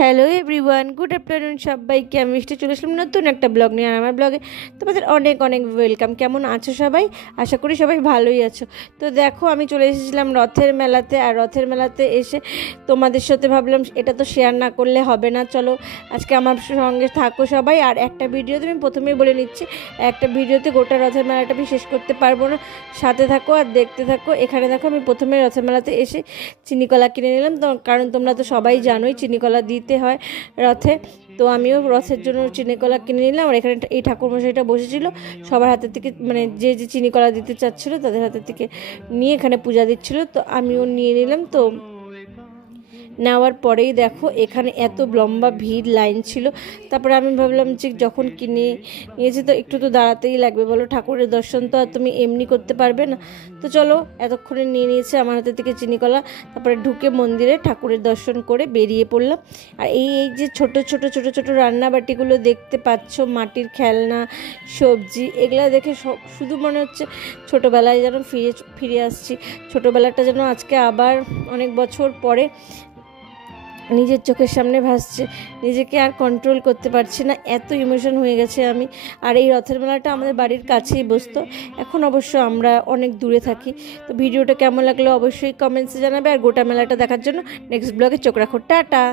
Hello everyone, good afternoon সবাইকে। আমি মিষ্টি চলে আসলাম নতুন একটা ব্লগ নিয়ে। আর আমার ব্লগে তোমাদের অনেক অনেক ওয়েলকাম। কেমন আছো সবাই? আশা করি সবাই ভালোই আছো। তো দেখো, আমি চলে এসেছিলাম রথের মেলাতে। আর রথের মেলাতে এসে তোমাদের সাথে ভাবলাম এটা তো শেয়ার না করলে হবে না। চলো আজকে আমার সঙ্গে থাকো সবাই। আর একটা ভিডিওতে আমি প্রথমেই বলে নিচ্ছি, একটা ভিডিওতে গোটা রথের মেলাটা আমি শেষ করতে পারবো না। সাথে থাকো আর দেখতে থাকো। এখানে দেখো, আমি প্রথমে রথের মেলাতে এসে চিনিকলা কিনে নিলাম। তো কারণ তোমরা তো সবাই জানোই চিনিকলা দিতে হয় রথে। তো আমিও রথের জন্য চিনিকলা কিনে নিলাম। আর এখানে এই ঠাকুরমশাইটা বসেছিল, সবার হাতের থেকে মানে যে যে চিনিকলা দিতে চাচ্ছিলো তাদের হাতের থেকে নিয়ে এখানে পূজা দিচ্ছিলো। তো আমিও নিয়ে নিলাম। তো নেওয়ার পরেই দেখো এখানে এত লম্বা ভিড়, লাইন ছিল। তারপরে আমি ভাবলাম যে যখন কিনে নিয়েছি তো একটু তো দাঁড়াতেই লাগবে, বলো, ঠাকুরের দর্শন তো আর তুমি এমনি করতে পারবে না। তো চলো, এতক্ষণে নিয়ে নিয়েছে আমার হাতে থেকে চিনিকলা। তারপরে ঢুকে মন্দিরে ঠাকুরের দর্শন করে বেরিয়ে পড়লাম। আর এই এই যে ছোট ছোট ছোট ছোট রান্নাবাটিগুলো দেখতে পাচ্ছ, মাটির খেলনা, সবজি, এগুলো দেখে শুধু মনে হচ্ছে ছোটোবেলায় যেন ফিরে আসছি। ছোটোবেলাটা যেন আজকে আবার অনেক বছর পরে নিজের চোখের সামনে ভাসছে। নিজেকে আর কন্ট্রোল করতে পারছি না, এত ইমোশন হয়ে গেছে আমি। আর এই রথের মেলাটা আমাদের বাড়ির কাছেই বসতো। এখন অবশ্য আমরা অনেক দূরে থাকি। তো ভিডিওটা কেমন লাগলো অবশ্যই কমেন্টসে জানাবে। আর গোটা মেলাটা দেখার জন্য নেক্সট ব্লগে চোখ রাখো। টাটা।